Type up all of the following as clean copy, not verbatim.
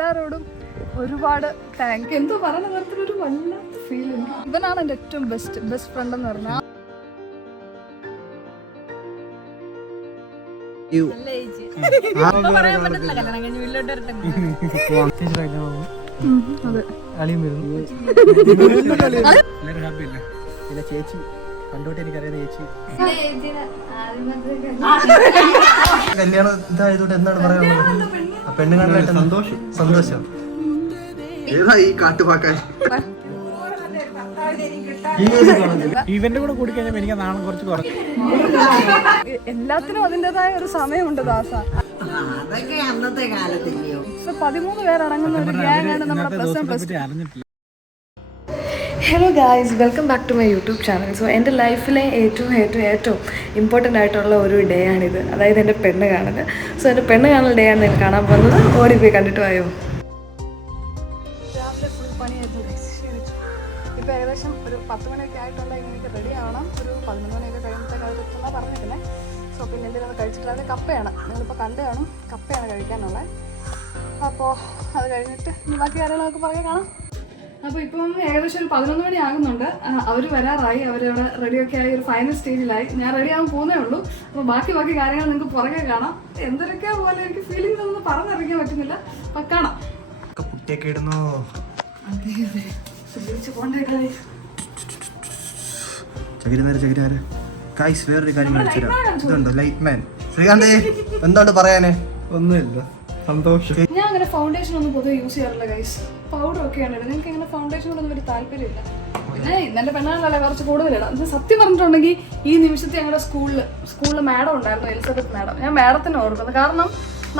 എല്ലാവരോടും ഒരുപാട് താങ്ക്. എന്തോ പറയുന്ന തരത്തിലൊരു വല്ലാത്ത ഫീൽ. ഇവനാണ് എൻ്റെ ഏറ്റവും ബെസ്റ്റ് ഫ്രണ്ട് എന്ന് പറഞ്ഞാൽ. ചേച്ചി പണ്ടോട്ട് എനിക്കറിയാം ചേച്ചി കല്യാണം ഇതായതുകൊണ്ട് എന്താണ് പറയാനുള്ളത്? ആ പെണ്ണുകാണാനായിട്ട് സന്തോഷം. ഏതാ ഈ കാട്ടുപാക്കാൻ? ഇവന്റെ കൂടെ കൂടി കഴിഞ്ഞാൽ എനിക്ക് നാളെ കുറച്ച് കുറഞ്ഞു. എല്ലാത്തിനും അതിൻ്റെതായ ഒരു സമയമുണ്ട് ദാസ. 13 പേരടങ്ങുന്ന ഒരു ഗ്യാങ്ങാണ് നമ്മുടെ plus one plus two. Hello guys, welcome back to my YouTube channel. So എൻ്റെ ലൈഫിലെ ഏറ്റവും ഇമ്പോർട്ടൻ്റ് ആയിട്ടുള്ള ഒരു ഡേ ആണിത്, അതായത് എൻ്റെ പെണ്ണ് കാണൽ. സോ എൻ്റെ പെണ്ണ് കാണൽ ഡേ ആണ് ഞാൻ കാണാൻ പോകുന്നത്. ഓടിപ്പോയി കണ്ടിട്ട് പോയോ. രാവിലെ ഫുൾ പണിയായിരുന്നു. ഇപ്പോൾ ഏകദേശം ഒരു 10 മണിയൊക്കെ ആയിട്ടുള്ള എനിക്ക് റെഡി ആവണം. ഒരു 11 മണിയൊക്കെ കഴിയുമ്പോഴത്തേക്ക് അവർ എത്തുന്ന പറഞ്ഞിരിക്കുന്നത്. സോ പിന്നെ എന്തെങ്കിലും കഴിച്ചിട്ട് അത് കപ്പയാണ്, നിങ്ങളിപ്പോൾ കണ്ടു കാണും, കപ്പയാണ് കഴിക്കാനുള്ളത്. അപ്പോൾ അത് കഴിഞ്ഞിട്ട് ബാക്കി കാര്യങ്ങളൊക്കെ പറയാൻ കാണാം. അപ്പോൾ ഇപ്പം ഏകദേശം ഒരു 11 മണി ആകുന്നുണ്ട്. അവർ വരാറായി, അവരവിടെ റെഡിയൊക്കെ ആയി ഒരു ഫൈനൽ സ്റ്റേജിലായി. ഞാൻ റെഡി ആകാൻ പോകുന്നേ ഉള്ളൂ. അപ്പോൾ ബാക്കി കാര്യങ്ങൾ നിങ്ങൾക്ക് പുറകെ കാണാം. എന്തൊക്കെയാ പോലെ എനിക്ക് ഫീലിംഗ് ഒന്നും പറഞ്ഞറിയിക്കാൻ പറ്റുന്നില്ല. അപ്പം കാണാം. കുട്ടിയൊക്കെ ഇടുന്നു. വേറൊരു കാര്യം ഇതുണ്ടോ ലൈറ്റ് മാൻ ശ്രീകാന്തേ, എന്താണ് പറയാനേ? ഒന്നുമില്ല, സന്തോഷം. ഞാൻ അങ്ങനെ ഫൗണ്ടേഷൻ ഒന്നും പൊതുവെ യൂസ് ചെയ്യാറില്ല ഗൈസ്. പൗഡർ ഒക്കെയാണ് ഇടുന്നത്. എനിക്ക് അങ്ങനെ ഫൗണ്ടേഷനോടൊന്നും വലിയ താല്പര്യമില്ല. പിന്നെ ഇന്നെൻ്റെ പെണ്ണാളല്ലേ കുറച്ച് കൂടുതലിടാം. ഇത് സത്യം പറഞ്ഞിട്ടുണ്ടെങ്കിൽ ഈ നിമിഷത്തെ ഞങ്ങളുടെ സ്കൂളിൽ മാഡം ഉണ്ടായിരുന്നു, എലിസബത്ത് മാഡം. ഞാൻ മാഡത്തിനെ ഓർക്കുന്നത് കാരണം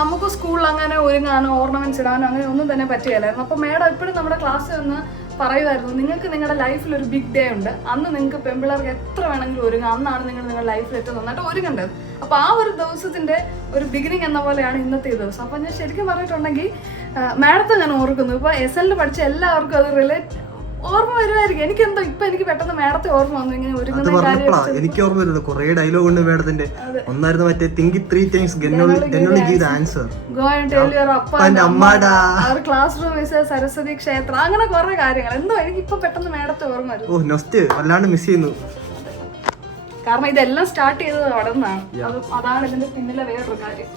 നമുക്ക് സ്കൂളിൽ അങ്ങനെ ഒരുങ്ങാനോ ഓർണമെന്റ്സ് ഇടാനോ അങ്ങനെ ഒന്നും തന്നെ പറ്റുകയില്ലായിരുന്നു. അപ്പോൾ മാഡം എപ്പോഴും നമ്മുടെ ക്ലാസ്സിൽ വന്ന് പറയുമായിരുന്നു, നിങ്ങൾക്ക് നിങ്ങളുടെ ലൈഫിൽ ഒരു ബിഗ് ഡേ ഉണ്ട്, അന്ന് നിങ്ങൾക്ക് പെൺപിള്ളേർക്ക് എത്ര വേണമെങ്കിലും ഒരുങ്ങാം, അന്നാണ് നിങ്ങൾ നിങ്ങളുടെ ലൈഫിൽ ഏറ്റവും നന്നായിട്ട് ഒരുങ്ങേണ്ടത്. അപ്പോൾ ആ ഒരു ദിവസത്തിൻ്റെ ഒരു ബിഗിനിങ് എന്ന പോലെയാണ് ഇന്നത്തെ ഈ ദിവസം. അപ്പോൾ ഞാൻ ശരിക്കും പറഞ്ഞിട്ടുണ്ടെങ്കിൽ മാഡത്തെ ഞാൻ ഓർക്കുന്നു. ഇപ്പോൾ SL പഠിച്ച എല്ലാവർക്കും അത് ഓർമ്മ വരുമായിരിക്കും. എനിക്കെന്തോ ഇപ്പൊ എനിക്ക് പെട്ടെന്ന് മാഡത്തെ ഓർമ്മ വന്നു ഇങ്ങനെ ഒരുങ്ങുന്ന കാര്യം. എനിക്ക് ഓർമ്മ വരുന്നുണ്ട് കുറെ ഡയലോഗ് ഉണ്ട് മാഡത്തിന്റെ. ഒന്നായിരുന്നു മറ്റേ think it 3 times then only give the answer, go and tell your appa and ammada, our classroom is a Saraswati ക്ഷേത്ര, അങ്ങനെ കുറെ കാര്യങ്ങൾ. എന്തോ എനിക്ക് ഇപ്പൊ പെട്ടെന്ന് മാഡത്തെ ഓർമ്മ വരും. ഓ നൊസ്റ്റ് വല്ലാണ്ട് മിസ് ചെയ്യുന്നു. കാരണം ഇതെല്ലാം സ്റ്റാർട്ട് ചെയ്തത് അവിടെ നിന്നാണ്. അതാണ് ഇതിന്റെ പിന്നിലെ വേറൊരു കാര്യം.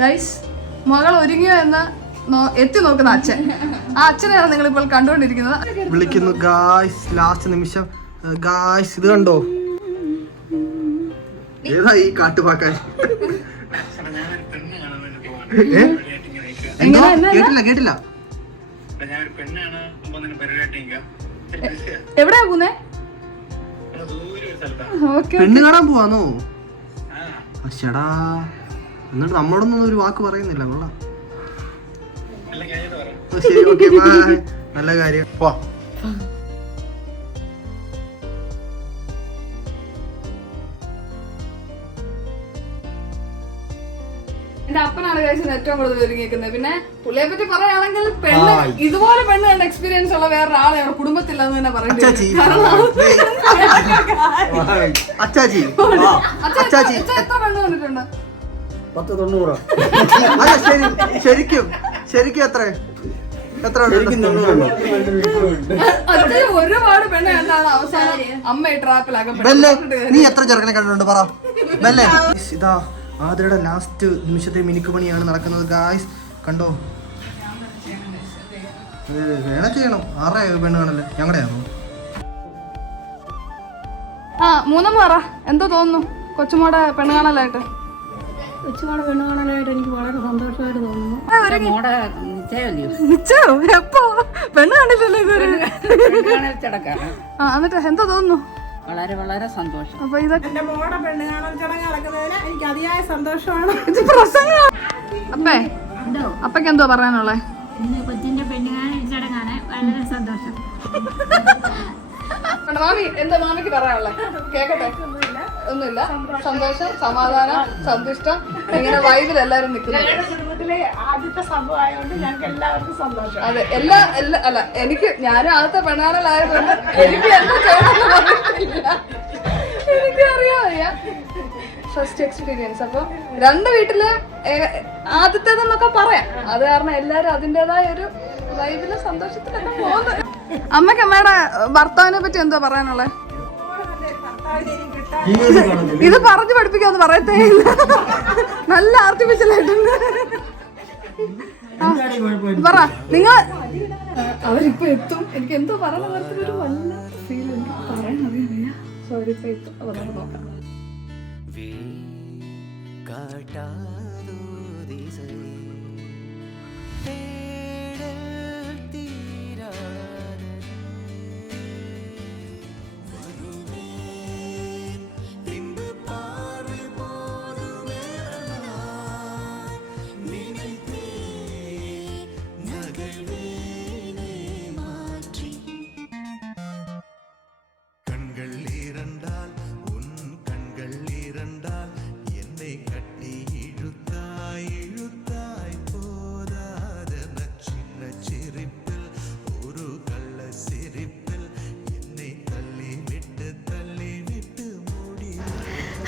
ഗൈസ്, മകൾ ഒരുങ്ങിയോ എന്ന് എത്തി നോക്കുന്ന അച്ഛൻ, ആ അച്ഛനെയാണ് നിങ്ങൾ ഇപ്പോൾ കണ്ടുകൊണ്ടിരിക്കുന്നത്. വിളിക്കുന്നു ഗായ്സ്, ലാസ്റ്റ് നിമിഷം. ഗായ്സ് ഇത് കണ്ടോ? ഏതാ ഈ കാട്ടുപാക്കാൻ? കേട്ടില്ല. എവിടെയാ പോകുന്നേ? പെണ്ണ് കാണാൻ പോവാന്നോ? അശ്ശടാ, എന്നിട്ട് നമ്മളോടൊന്നും ഒരു വാക്ക് പറയുന്നില്ല. കൊള്ളാം, ശരി, ഓക്കെ, ബൈ. നല്ല കാര്യം. എന്റെ അപ്പനാണ് കഴിച്ചത് ഏറ്റവും കൂടുതൽ ഒരുങ്ങിയിരിക്കുന്നത്. പിന്നെ പുള്ളിയെ പറ്റി പറയുകയാണെങ്കിൽ പെണ്ണ് ഇതുപോലെ പെണ്ണ് കണ്ട എക്സ്പീരിയൻസ് ഉള്ള വേറൊരാളെ അവിടെ കുടുംബത്തില്ലെന്ന് തന്നെ പറയുന്നത്. എത്ര പെണ്ണ് കണ്ടിട്ടുണ്ട്? 10-90. ശരിക്കും എത്ര ഒരുപാട് പെണ്ണ് കണ്ടാണ് അവസാനം അമ്മ ട്രാപ്പിലാക്കപ്പെട്ടത്. നീ എത്ര ചെറുക്കനെ കണ്ടിട്ടുണ്ട് പറ. ഇതാ ആദ്യയുടെ ലാസ്റ്റ് നിമിഷത്തെ മിനുക്കുപണിയാണ് നടക്കുന്നത് ഗായ്സ്. കണ്ടോ? വേണം ചെയ്യണം. 6 പെണ്ണ് കാണല്ലേ? ഞങ്ങളുടെ ആണോ? മൂന്നമ്മ പറ, എന്തോ തോന്നുന്നു കൊച്ചുമോടെ പെണ്ണ് കാണലായിട്ട്? കൊച്ചുമോടെ പെണ്ണ് കാണാനായിട്ട് എനിക്ക് വളരെ സന്തോഷമായിട്ട് തോന്നുന്നു. നിശ്ചയോ? എപ്പോ? പെണ്ണ് കാണില്ലല്ലോ ഇതൊരു. എന്നിട്ട് എന്തോ തോന്നുന്നു? വളരെ വളരെ സന്തോഷം. അപ്പൊ ഇതൊക്കെ എന്റെ മോടെ പെണ്ണ് കാണൽ ചടങ്ങ് നടക്കുന്നതിന് എനിക്ക് അതിയായ സന്തോഷമാണ്. അപ്പക്ക് എന്തോ പറയാനുള്ളേ? കൊച്ചിന്റെ പെണ്ണ് കാണൽ ചടങ്ങാണ്, വളരെ സന്തോഷം. മാമി എന്താ മാമിക്ക് പറയാനുള്ളേ? കേക്കട്ടെ. ഒന്നുമില്ല, സന്തോഷം, സമാധാനം, സന്തുഷ്ടം, ഇങ്ങനെ വൈബിൽ എല്ലാരും നിൽക്കുന്നു. ഫാമിലിയിലെ ആദ്യത്തെ സംഭവമായതുകൊണ്ട് ഞങ്ങൾക്ക് എല്ലാവർക്കും സന്തോഷം. അതെ അല്ല എനിക്ക് ഞാനും ആദ്യത്തെ പെണ്ണാണലായതുകൊണ്ട് എനിക്ക് എന്താ ചെയ്യണമെന്ന് അറിയത്തില്ല. എനിക്കറിയാം ഫസ്റ്റ് എക്സ്പീരിയൻസ്. അപ്പൊ രണ്ട് വീട്ടില് ആദ്യത്തേതെന്നൊക്കെ പറയാം. അത് കാരണം എല്ലാരും അതിൻ്റെതായ ഒരു വൈബില് സന്തോഷത്തിലൊക്കെ പോകുന്നത്. അമ്മയ്ക്ക് അമ്മയുടെ ഭർത്താവിനെ പറ്റി എന്തോ പറയാനുള്ളത്? ഇത് പറഞ്ഞു പഠിപ്പിക്കാന്ന് പറയത്തേ ഇല്ല. നല്ല ആർട്ടിഫിഷ്യൽ ആയിട്ടുണ്ട്. പറ നിങ്ങൾ. അവരിപ്പോ എത്തും. എനിക്ക് എന്തോ പറയുന്ന തരത്തിലൊരു വല്ല ഫീൽ എനിക്ക് പറയാൻ അറിയാം. സോ അവരിപ്പോ എത്തും. അപ്പൊ നമുക്ക് നോക്കാം.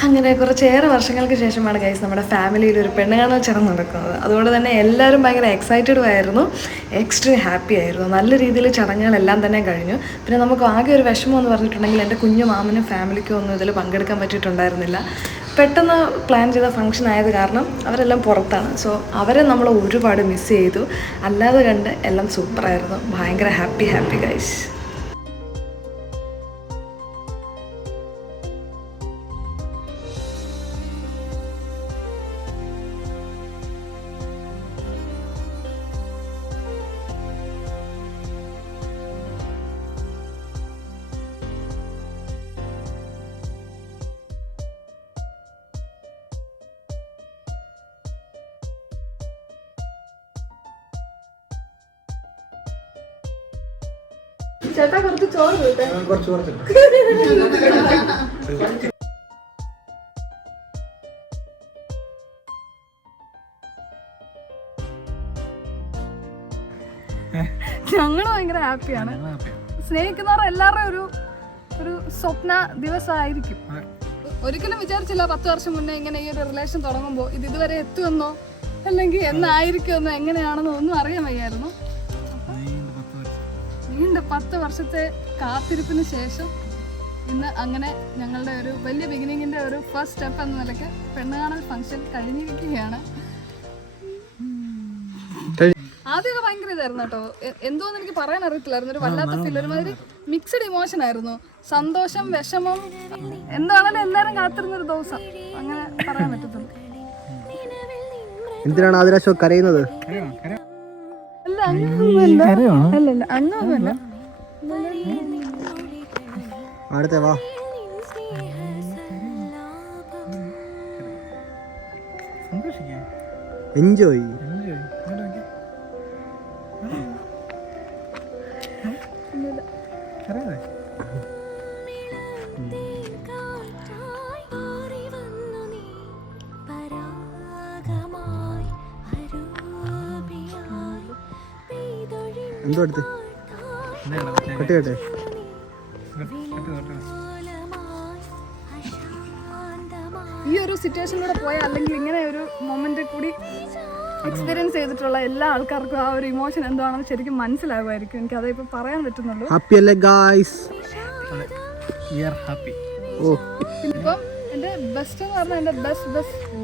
അങ്ങനെ കുറച്ചേറെ വർഷങ്ങൾക്ക് ശേഷമാണ് ഗൈസ് നമ്മുടെ ഫാമിലിയിൽ ഒരു പെണ്ണുകാണൽ ചടങ്ങ് നടക്കുന്നത്. അതുകൊണ്ട് തന്നെ എല്ലാവരും ഭയങ്കര എക്സൈറ്റഡും ആയിരുന്നു, എക്സ്ട്രീം ഹാപ്പി ആയിരുന്നു. നല്ല രീതിയിൽ ചടങ്ങുകളെല്ലാം തന്നെ കഴിഞ്ഞു. പിന്നെ നമുക്ക് ആകെ ഒരു വിഷമം എന്ന് പറഞ്ഞിട്ടുണ്ടെങ്കിൽ എൻ്റെ കുഞ്ഞു മാമനും ഫാമിലിക്കും ഒന്നും ഇതിൽ പങ്കെടുക്കാൻ പറ്റിയിട്ടുണ്ടായിരുന്നില്ല. പെട്ടെന്ന് പ്ലാൻ ചെയ്ത ഫംഗ്ഷൻ ആയത് കാരണം അവരെല്ലാം പുറത്താണ്. സോ അവരെ നമ്മൾ ഒരുപാട് മിസ് ചെയ്തു. അല്ലാതെ കണ്ട് എല്ലാം സൂപ്പറായിരുന്നു. ഭയങ്കര ഹാപ്പി ഗൈസ്. ചേട്ടാ കുറച്ച് ചോറ് കിട്ടെ. ഞങ്ങള് ഭയങ്കര ഹാപ്പിയാണ്. സ്നേഹിക്കുന്നവർ എല്ലാവരുടെയും ഒരു സ്വപ്ന ദിവസമായിരിക്കും. ഒരിക്കലും വിചാരിച്ചില്ല 10 വർഷം മുന്നേ ഇങ്ങനെ ഈ ഒരു റിലേഷൻ തുടങ്ങുമ്പോൾ ഇത് ഇതുവരെ എത്തുമെന്നോ അല്ലെങ്കിൽ എന്നായിരിക്കുമെന്നോ എങ്ങനെയാണെന്നോ ഒന്നും അറിയാൻ വയ്യായിരുന്നു. നീണ്ട 10 വർഷത്തെ കാത്തിരിപ്പിന് ശേഷം ഇന്ന് അങ്ങനെ ഞങ്ങളുടെ ഒരു വലിയ ബിഗിനിങ്ങിന്റെ ഒരു ഫസ്റ്റ് സ്റ്റെപ്പ് എന്ന നിലയ്ക്ക് പെണ്ണുകാണൽ ഫംഗ്ഷൻ കഴിഞ്ഞിരിക്കുകയാണ്. ആദ്യമൊക്കെ ഭയങ്കര ഇതായിരുന്നു കേട്ടോ. എന്തോന്ന് എനിക്ക് പറയാൻ അറിയത്തില്ലായിരുന്നു. ഒരു വല്ലാത്ത ഫീൽ, ഒരുമാതിരി മിക്സഡ് ഇമോഷൻ ആയിരുന്നു. സന്തോഷം, വിഷമം, എന്താണെങ്കിലും എല്ലാവരും കാത്തിരുന്നൊരു ദിവസം. അങ്ങനെ പറയാൻ പറ്റത്തുള്ളൂ. എന്തിനാണ് ആദിരാശോ കരയുന്നത്? അല്ല അങ്ങനൊന്നുമല്ല. അല്ലല്ല അങ്ങനൊന്നുമല്ല. അടുത്ത വാ. എൻജോയ്. എന്തോ അടുത്ത് കെട്ടെ. ഈ ഒരു സിറ്റുവേഷനിലൂടെ പോയാൽ അല്ലെങ്കിൽ ഇങ്ങനെ ഒരു മൊമെന്റ് കൂടി എക്സ്പീരിയൻസ് ചെയ്തിട്ടുള്ള എല്ലാ ആൾക്കാർക്കും ആ ഒരു ഇമോഷൻ എന്താണെന്ന് ശരിക്കും മനസ്സിലാകുമായിരിക്കും. എനിക്ക് അതേ ഇപ്പൊ പറയാൻ പറ്റുന്നുള്ളൂ. ഹാപ്പി അല്ലേ ഗായ്സ്? ഇപ്പം എന്റെ ബെസ്റ്റ് എന്ന് പറഞ്ഞാൽ എന്റെ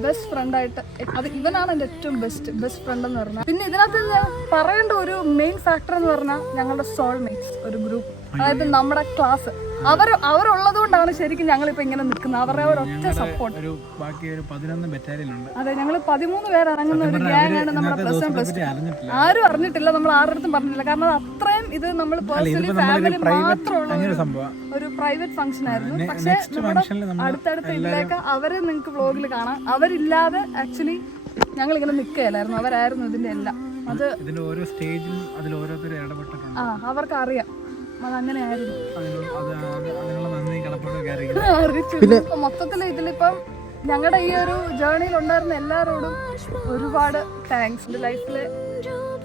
ബെസ്റ്റ് ഫ്രണ്ടായിട്ട് അത് ഇവനാണ് എന്റെ ഏറ്റവും ബെസ്റ്റ് ഫ്രണ്ട് എന്ന് പറഞ്ഞാൽ. പിന്നെ ഇതിനകത്ത് ഞാൻ പറയേണ്ട ഒരു മെയിൻ ഫാക്ടർ എന്ന് പറഞ്ഞാൽ ഞങ്ങളുടെ സോൾമേറ്റ്സ് ഒരു ഗ്രൂപ്പ്, അതായത് നമ്മുടെ ക്ലാസ്. അവരുള്ളത് കൊണ്ടാണ് ശരിക്കും ഞങ്ങളിപ്പോ ഇങ്ങനെ നിൽക്കുന്നത്. അവരുടെ ഒരൊറ്റ സപ്പോർട്ട്. അതെ, ഞങ്ങൾ 13 പേര് ഇറങ്ങുന്ന ഒരു ഗ്യാങ്ങാണ് നമ്മുടെ പ്ലസ് ടു. ആരും അറിഞ്ഞിട്ടില്ല, നമ്മൾ ആരുടെ പറഞ്ഞിട്ടില്ല. കാരണം അത്രയും ഇത് നമ്മൾ പേഴ്സണലി ഫാമിലി മാത്രമുള്ള ഒരു പ്രൈവറ്റ് ഫംഗ്ഷൻ ആയിരുന്നു. പക്ഷെ അടുത്തടുത്ത ഇതിലേക്ക് അവരെ നിങ്ങൾക്ക് വ്ലോഗിൽ കാണാം. അവരില്ലാതെ ആക്ച്വലി ഞങ്ങൾ ഇങ്ങനെ നിൽക്കുകയല്ലായിരുന്നു. അവരായിരുന്നു ഇതിന്റെ എല്ലാം. അത് അവർക്ക് അറിയാം. അതങ്ങനെയായിരുന്നു. മൊത്തത്തില് ഇതിലിപ്പം ഞങ്ങളുടെ ഈ ഒരു ജേർണിയിൽ ഉണ്ടായിരുന്ന എല്ലാവരോടും ഒരുപാട് താങ്ക്സ്. എൻ്റെ ലൈഫിലെ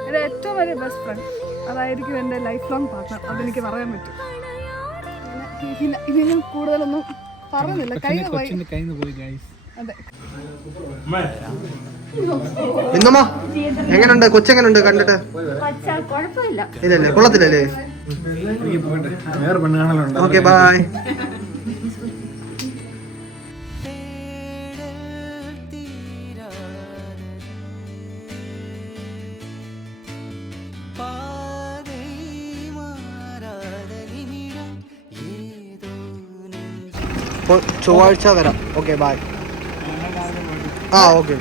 എൻ്റെ ഏറ്റവും വലിയ ബെസ്റ്റ് ഫ്രണ്ട്, അതായിരിക്കും എൻ്റെ ലൈഫ് ലോങ് പാർട്ട്ണർ. അതെനിക്ക് പറയാൻ പറ്റും. ഇനി ഞാൻ കൂടുതലൊന്നും പറയുന്നില്ല. കയ്യിൽ പോയി. അതെ. ഇന്നമ്മ എങ്ങനെയുണ്ട്? കൊച്ചെങ്ങനെയുണ്ട് കണ്ടിട്ട്? കുഴപ്പമില്ല. ഇല്ലല്ലേ, കൊള്ളത്തില്ലല്ലേ? വേറെ പെണ്ണുകാണലുണ്ട്. Okay bye. ചൊവ്വാഴ്ച വരാം. Okay bye. ആ ഓക്കെ.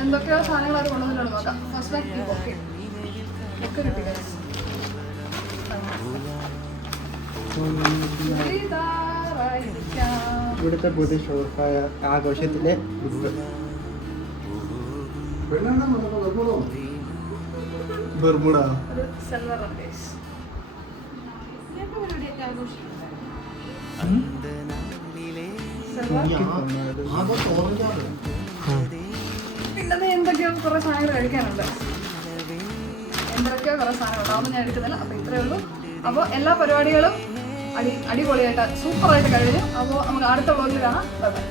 എന്തൊക്കെയോ സാധനങ്ങൾ അത് കൊണ്ടുവന്നിട്ടുണ്ട് നോക്കാം. ഫസ്റ്റ് ഓക്കെ ഒക്കെ കിട്ടി guys. ഇവിടുത്തെ പ്രതിഷ്ഠായ ആഘോഷത്തിലെ ബർമുഡ ഒരു സിൽവർ ഗൈസ്. പിന്നെ എന്തൊക്കെയോ കുറെ സാധനങ്ങൾ കഴിക്കാനുണ്ട്. എന്തൊക്കെയോ കുറെ സാധനങ്ങളുണ്ട്, അതൊന്നും ഞാൻ എടുക്കുന്നില്ല. അപ്പോൾ ഇത്രയേ ഉള്ളൂ. അപ്പോൾ എല്ലാ പരിപാടികളും അടിപൊളിയായിട്ട് സൂപ്പറായിട്ട് കഴിഞ്ഞു. അപ്പോൾ നമുക്ക് അടുത്ത വ്ളോഗിൽ കാണാം. ബൈ.